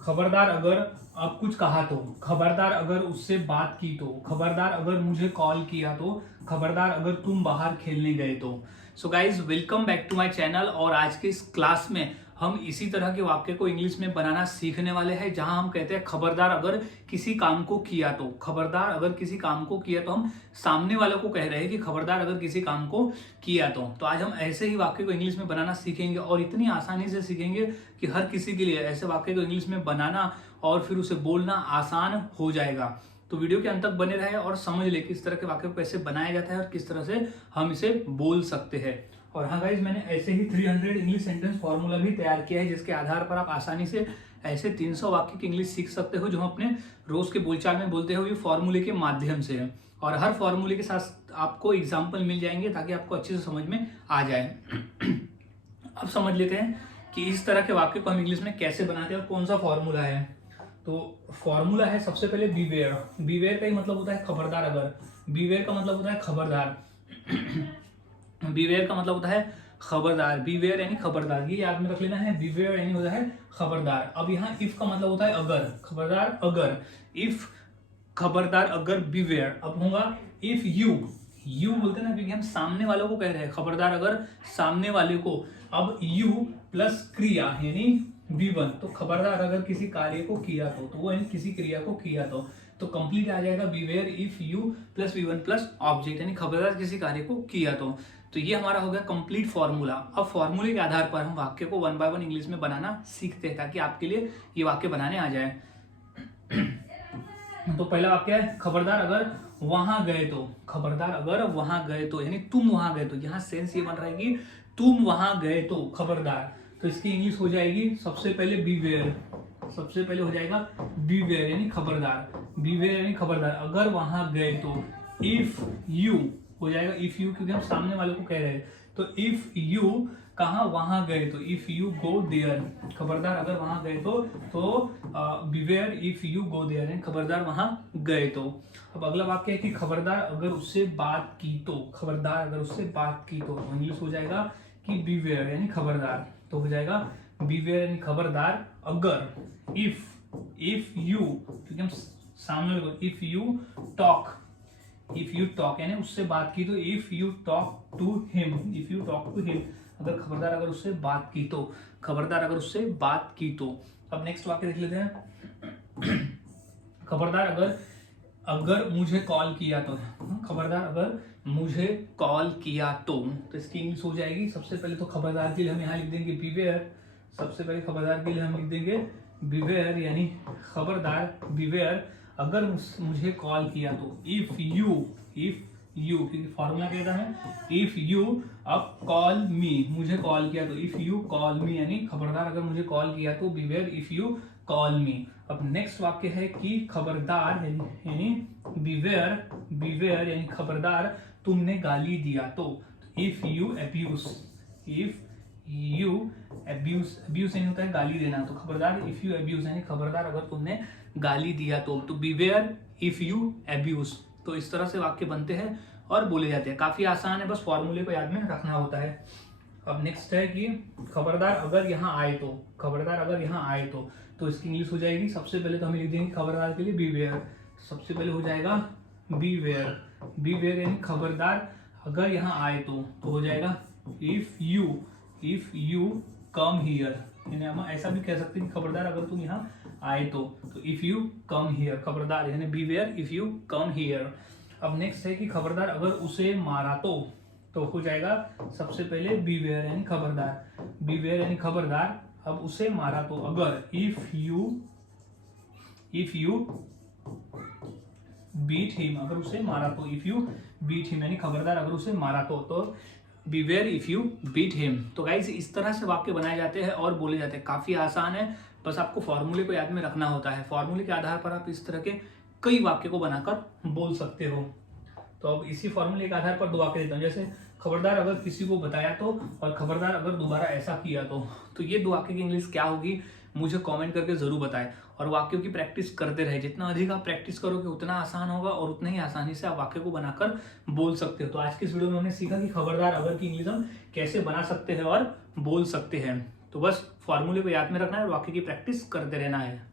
खबरदार अगर अब कुछ कहा तो, खबरदार अगर उससे बात की तो, खबरदार अगर मुझे कॉल किया तो, खबरदार अगर तुम बाहर खेलने गए तो। So guys, welcome back to my channel. और आज के इस क्लास में हम इसी तरह के वाक्य को इंग्लिश में बनाना सीखने वाले हैं, जहां हम कहते हैं खबरदार अगर किसी काम को किया तो। खबरदार अगर किसी काम को किया तो हम सामने वालों को कह रहे हैं कि खबरदार अगर किसी काम को किया तो आज हम ऐसे ही वाक्य को इंग्लिश में बनाना सीखेंगे और इतनी आसानी से सीखेंगे कि हर किसी के लिए ऐसे वाक्य को इंग्लिश में बनाना और फिर उसे बोलना आसान हो जाएगा। तो वीडियो के अंत तक बने रहे और समझ ले कि इस तरह के वाक्य को कैसे बनाया जाता है और किस तरह से हम इसे बोल सकते हैं। और हाँ गाइज, मैंने ऐसे ही 300 इंग्लिश सेंटेंस फॉर्मूला भी तैयार किया है, जिसके आधार पर आप आसानी से ऐसे 300 वाक्य की इंग्लिश सीख सकते हो, जो हम अपने रोज के बोलचाल में बोलते हो, ये फॉर्मूले के माध्यम से है। और हर फॉर्मूले के साथ आपको एग्जाम्पल मिल जाएंगे ताकि आपको अच्छे से समझ में आ जाए। अब समझ लेते हैं कि इस तरह के वाक्य को हम इंग्लिश में कैसे बनाते हैं और कौन सा फॉर्मूला है। तो फॉर्मूला है सबसे पहले बीवेयर। बीवेयर का ही मतलब होता है खबरदार अगर। बीवेयर का मतलब होता है खबरदार। बीवेयर का मतलब होता है खबरदार। बीवेयर यानी खबरदार, ये याद में रख लेना है। बीवेयर यानी होता है खबरदार। अब यहाँ इफ का मतलब होता है अगर। खबरदार अगर, इफ खबरदार अगर बीवेयर। अब होगा इफ यू बोलते हैं ना, क्योंकि हम सामने वालों को कह रहे हैं खबरदार अगर सामने वाले को। अब यू प्लस क्रिया यानी V1, तो खबरदार अगर किसी कार्य को किया तो वो यानी किसी क्रिया को किया तो कंप्लीट आ जाएगा beware if you plus V1 plus object, यानी खबरदार किसी कार्य को किया तो ये हमारा हो गया कंप्लीट फॉर्मूला। अब फॉर्मूले के आधार पर हम वाक्य को 1 बाय 1 इंग्लिश में बनाना सीखते हैं, ताकि आपके लिए ये वाक्य बनाने आ जाए। तो पहला वाक्य है खबरदार अगर वहां गए तो। खबरदार अगर वहां गए तो यानी तुम वहां गए तो। यहाँ सेंस ये बन रहा है कि तुम वहां गए तो खबरदार। तो इसकी इंग्लिश हो जाएगी सबसे पहले बीवेयर। सबसे पहले हो जाएगा बीवेयर यानी खबरदार। बीवेयर यानी खबरदार अगर वहां गए तो। इफ यू हो जाएगा इफ यू, क्योंकि हम सामने वाले को कह रहे हैं। तो इफ यू कहा वहां गए तो इफ यू गो देयर। खबरदार अगर वहां गए तो beware if you go there यानी खबरदार वहां गए तो। अब अगला वाक्य है कि खबरदार अगर उससे बात की तो। खबरदार अगर उससे बात की तो इंग्लिश हो जाएगा कि बीवेयर यानी खबरदार। तो हो जाएगा बीवेयर यानी खबरदार अगर इफ यू, क्योंकि हम सामने इफ यू टॉक यानी उससे बात की तो if you talk to him. If you talk to him अगर खबरदार अगर उससे बात की तो। खबरदार अगर उससे बात की तो। अब नेक्स्ट वाक्य देख लेते हैं। खबरदार अगर मुझे कॉल किया तो। खबरदार अगर मुझे कॉल किया तो इसकी इंग्लिश हो जाएगी सबसे पहले तो खबरदार के लिए हम यहाँ लिख देंगे बीवेयर। सबसे पहले खबरदार के लिए हम लिख देंगे बीवेयर यानी खबरदार। बीवेयर अगर मुझे कॉल किया तो। इफ यू क्योंकि फॉर्मूला कहता है इफ यू। अब कॉल मी, मुझे कॉल किया तो इफ यू कॉल मी यानी खबरदार अगर मुझे कॉल किया तो बीवेयर इफ यू कॉल मी। अब नेक्स्ट वाक्य है कि खबरदार यानी बीवेयर यानी खबरदार तुमने गाली दिया तो। इफ यू अब्यूज यानी होता है गाली देना, तो खबरदार इफ यू अब्यूज यानी खबरदार अगर तुमने गाली दिया तो बीवेयर इफ यू अब्यूज। तो इस तरह से वाक्य बनते हैं और बोले जाते हैं। काफी आसान है, बस फॉर्मूले को याद में रखना होता है। अब नेक्स्ट है कि खबरदार अगर यहाँ आए तो। खबरदार अगर यहाँ आए तो इसकी इंग्लिश हो जाएगी सबसे पहले तो हम लिख देंगे खबरदार के लिए बीवेयर। सबसे पहले हो जाएगा बीवेयर यानी खबरदार अगर यहाँ आए तो हो जाएगा इफ यू कम हियर। यानी हम ऐसा भी कह सकते हैं कि खबरदार अगर तुम यहाँ आए तो इफ यू कम हियर। खबरदार यानी beware if you come here. अब नेक्स्ट है कि खबरदार अगर उसे मारा तो हो जाएगा सबसे पहले बीवेयर यानी खबरदार। बीवेयर यानी खबरदार अब उसे मारा तो। अगर इफ यू बीट हिम अगर उसे मारा तो। इफ यू बीट हिम यानी खबरदार अगर उसे मारा तो beware if you beat him. तो गाइस, इस तरह से वाक्य बनाए जाते हैं और बोले जाते हैं। काफी आसान है, बस आपको फॉर्मूले को याद में रखना होता है। फॉर्मूले के आधार पर आप इस तरह के कई वाक्य को बनाकर बोल सकते हो। तो अब इसी फॉर्मूले के आधार पर दो वाक्य देता हूँ, जैसे खबरदार अगर किसी को बताया तो और खबरदार अगर दोबारा ऐसा किया तो ये दो वाक्य की इंग्लिश क्या होगी मुझे कमेंट करके जरूर बताएं। और वाक्यों की प्रैक्टिस करते रहे, जितना अधिक आप प्रैक्टिस करोगे उतना आसान होगा और उतना ही आसानी से आप वाक्य को बनाकर बोल सकते हो। तो आज की इस वीडियो में हमने सीखा कि खबरदार अगर की इंग्लिश हम कैसे बना सकते हैं और बोल सकते हैं। तो बस फॉर्मूले को याद में रखना है और वाक्य की प्रैक्टिस करते रहना है।